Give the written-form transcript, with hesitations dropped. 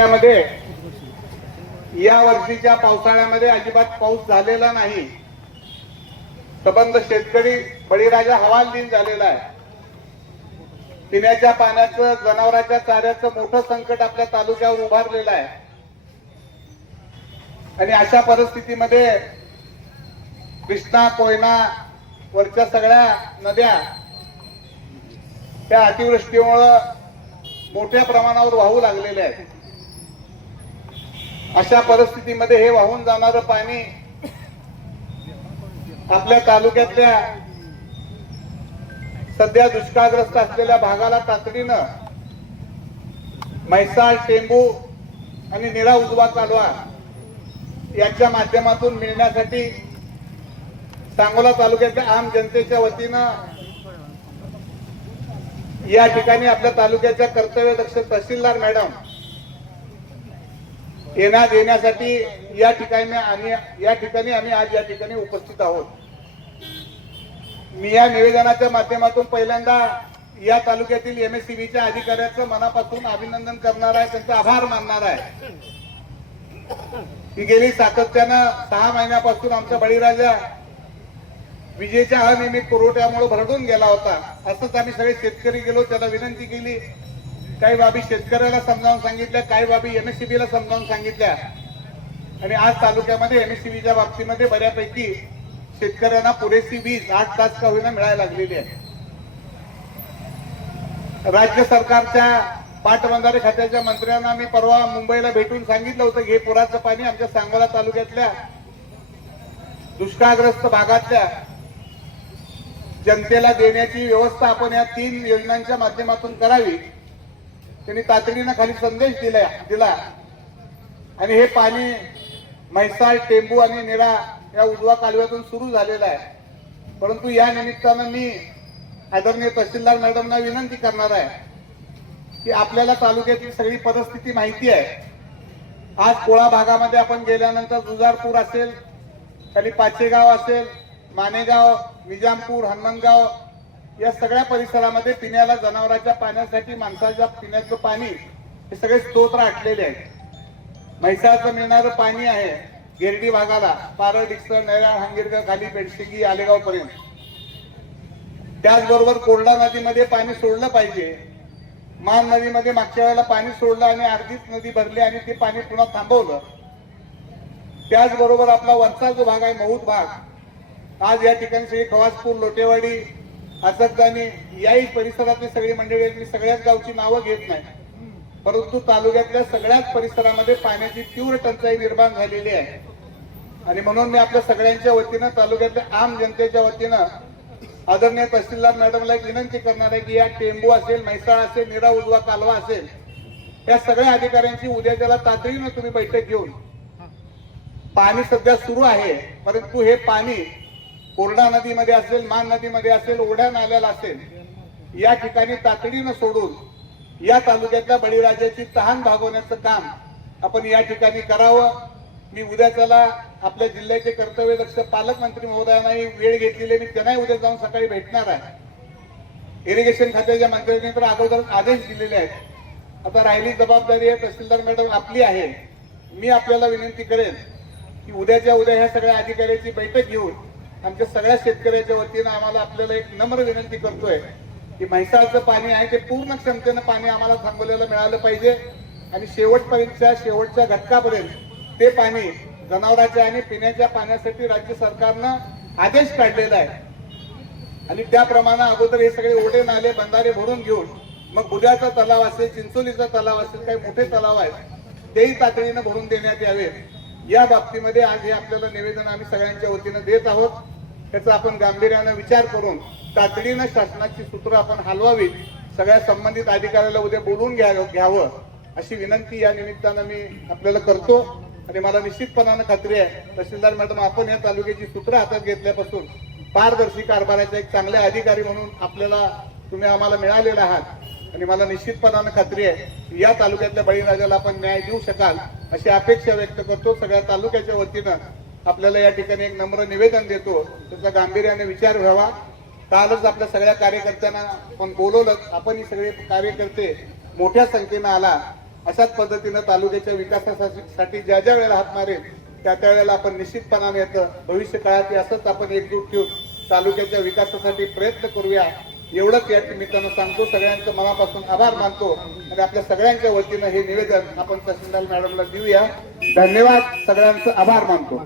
तालुक्यामध्ये या वर्षीच्या पावसाळ्यामध्ये अजिबात पाऊस झालेला नाही। संबंध शेतकरी बळीराजा हवालदिन झालेला आहे। पिण्याच्या पाण्याचं, जनावरांच्या चाऱ्याचं मोठं संकट आपल्या तालुक्यावर उभारलेलं आहे। आणि अशा परिस्थितीमध्ये कृष्णा, कोयना वरच्या सगळ्या नद्या त्या अतिवृष्टीमुळे मोठ्या प्रमाणावर वाहू लागलेल्या आहेत। अशा परिस्थितीमध्ये हे वाहून जाणारं पाणी आपल्या तालुक्यातल्या सध्या दुष्काळग्रस्त असलेल्या भागाला तातडीनं म्हैसाळ, टेंबू आणि निरा उजवा कालवा याच्या माध्यमातून मिळण्यासाठी सांगोला तालुक्याच्या आम जनतेच्या वतीनं या ठिकाणी आपल्या तालुक्याच्या कर्तव्यदक्ष तहसीलदार मॅडम येण्यासाठी या ठिकाणी आम्ही आज या ठिकाणी उपस्थित आहोत। मी या निवेदनाच्या माध्यमातून पहिल्यांदा या तालुक्यातील एमएससीबीच्या अधिकाऱ्यांचं मनापासून अभिनंदन करणार आहे, त्यांचा आभार मानणार आहे की गेली सातत्यानं 6 महिन्यापासून आमचा बळीराजा विजेच्या अनियमित पुरवठ्यामुळे भरडून गेला होता। असंच आम्ही सगळे शेतकरी गेलो, त्याला विनंती केली, काही बाबी शेतकऱ्याला समजावून सांगितल्या, काही बाबी एमएससीबीला समजावून सांगितल्या आणि आज तालुक्यामध्ये एमएससीबीच्या बाबतीमध्ये बऱ्यापैकी शेतकऱ्यांना पुरेशी वीज 8 तास का होईना मिळायला लागलेली आहे। राज्य सरकारच्या पाटबंधारे खात्याच्या मंत्र्यांना मी परवा मुंबईला भेटून सांगितलं होतं की हे पुराचं पाणी आमच्या सांगोला तालुक्यातल्या दुष्काळग्रस्त भागातल्या जनतेला देण्याची व्यवस्था आपण या 3 योजनांच्या माध्यमातून करावी। त्यांनी तातडीनं खाली संदेश दिला आणि हे पाणी म्हैसाळ, टेंबू आणि निरा या उजवा कालव्यातून सुरू झालेलं आहे। परंतु या निमित्तानं मी आदरणीय तहसीलदार मॅडमना विनंती करणार आहे की आपल्याला तालुक्यातील सगळी परिस्थिती माहिती आहे। आज कोळा भागामध्ये आपण गेल्यानंतर जुजारपूर असेल, खाली पाचेगाव असेल, मानेगाव, निजामपूर, हनुमानगाव या सगळ्या परिसरामध्ये पिण्याला, जनावरांच्या पाण्यासाठी, माणसाच्या पिण्याचं पाणी हे सगळे स्तोत्र आटलेले आहेत। म्हैसाळचं मिळणारं पाणी आहे गिरडी भागाला, पारळ, डिक्सर, नैराळ, हंगिरगाव, खाली बेडशिगी, आलेगाव पर्यंत। त्याचबरोबर कोरडा नदीमध्ये पाणी सोडलं पाहिजे। मान नदीमध्ये मागच्या वेळेला पाणी सोडलं आणि अर्धीच नदी भरली आणि ते पाणी पुन्हा थांबवलं। त्याचबरोबर आपला वरचा जो भाग आहे महूद भाग, आज या ठिकाणी सगळी खवासपूर, लोटेवाडी, असरदानी याही परिसरातली सगळी मंडळी आहेत। मी सगळ्याच गावची नावं घेत नाही, परंतु तालुक्यातल्या सगळ्याच परिसरामध्ये पाण्याची तीव्र टंचाई निर्माण झालेली आहे। आणि म्हणून मी आपल्या सगळ्यांच्या वतीनं, तालुक्यातल्या आम जनतेच्या वतीनं आदरणीय तहसीलदार मॅडमला एक विनंती करणार आहे की या टेंबू असेल, म्हैसाळ असेल, निरा उजवा कालवा असेल, या सगळ्या अधिकाऱ्यांची उद्या त्याला तातडीनं तुम्ही बैठक घेऊन, पाणी सध्या सुरू आहे परंतु हे पाणी कोरडा नदीमध्ये असेल, मान नदीमध्ये असेल, ओढ्या नाल्याला असेल, या ठिकाणी तातडीनं सोडून या तालुक्यातल्या बळीराजाची तहान भागवण्याचं काम आपण या ठिकाणी करावं। मी उद्या त्याला आपल्या जिल्ह्याचे कर्तव्यदक्ष पालकमंत्री महोदयांनाही वेळ घेतलेली, मी त्यांनाही उद्या जाऊन सकाळी भेटणार आहे। इरिगेशन खात्याच्या मंत्र्यांनी तर अगोदर आदेश दिलेले आहेत। आता राहिली जबाबदारी आहे तहसीलदार मॅडम आपली आहे। मी आपल्याला विनंती करेन की उद्याच्या उद्या ह्या सगळ्या अधिकाऱ्यांची बैठक घेऊन आमच्या सगळ्या शेतकऱ्याच्या वतीनं आपल्याला एक नम्र विनंती करतोय की म्हैसाळचं पाणी आहे ते पूर्ण क्षमतेनं पाणी आम्हाला सांगोल्याला मिळालं पाहिजे आणि शेवटच्या घटकापर्यंत ते पाणी जनावरांच्या आणि पिण्याच्या पाण्यासाठी राज्य सरकारनं आदेश काढलेला आहे। आणि त्याप्रमाणे अगोदर हे सगळे ओढे, नाले, बंधारे भरून घेऊन मग बुद्याचा तलाव असेल, चिंचोलीचा तलाव असेल, काही मोठे तलाव आहेत तेही तातडीनं भरून देण्यात यावे। या बाबतीमध्ये आज हे आपल्याला निवेदन आम्ही सगळ्यांच्या वतीनं देत आहोत। त्याचा आपण गांभीर्यानं विचार करून तातडीनं शासनाची सूत्र आपण हलवावी, सगळ्या संबंधित अधिकाऱ्याला उद्या बोलून घ्यावं अशी विनंती या निमित्तानं मी आपल्याला करतो। आणि मला निश्चितपणानं खात्री आहे तहसीलदार मॅडम, आपण या तालुक्याची सूत्र हातात घेतल्यापासून पारदर्शी कारभाराचा एक चांगले अधिकारी म्हणून तुम्ही आम्हाला मिळालेला आहात आणि मला निश्चितपणानं खात्री आहे या तालुक्यातल्या बळीराजाला आपण न्याय देऊ शकाल अशी अपेक्षा व्यक्त करतो। सगळ्या तालुक्याच्या वतीनं आपल्याला या ठिकाणी एक नम्र निवेदन देतो, त्याचा गांभीर्याने विचार व्हावा। कालच आपल्या सगळ्या कार्यकर्त्यांना आपण बोलवलं, आपण ही सगळे कार्यकर्ते मोठ्या संख्येनं आला अशाच पद्धतीनं तालुक्याच्या विकासासाठी ज्या ज्या वेळेला हात मारेल त्या वेळेला आपण निश्चितपणाने याचं भविष्य काळात असंच आपण एकजूट ठेवून तालुक्याच्या विकासासाठी प्रयत्न करूया एवढंच या निमित्तानं सांगतो. सगळ्यांचं मनापासून आभार मानतो आणि आपल्या सगळ्यांच्या वतीनं हे निवेदन आपण तहसीलदार मॅडमला देऊया. धन्यवाद. सगळ्यांचं आभार मानतो.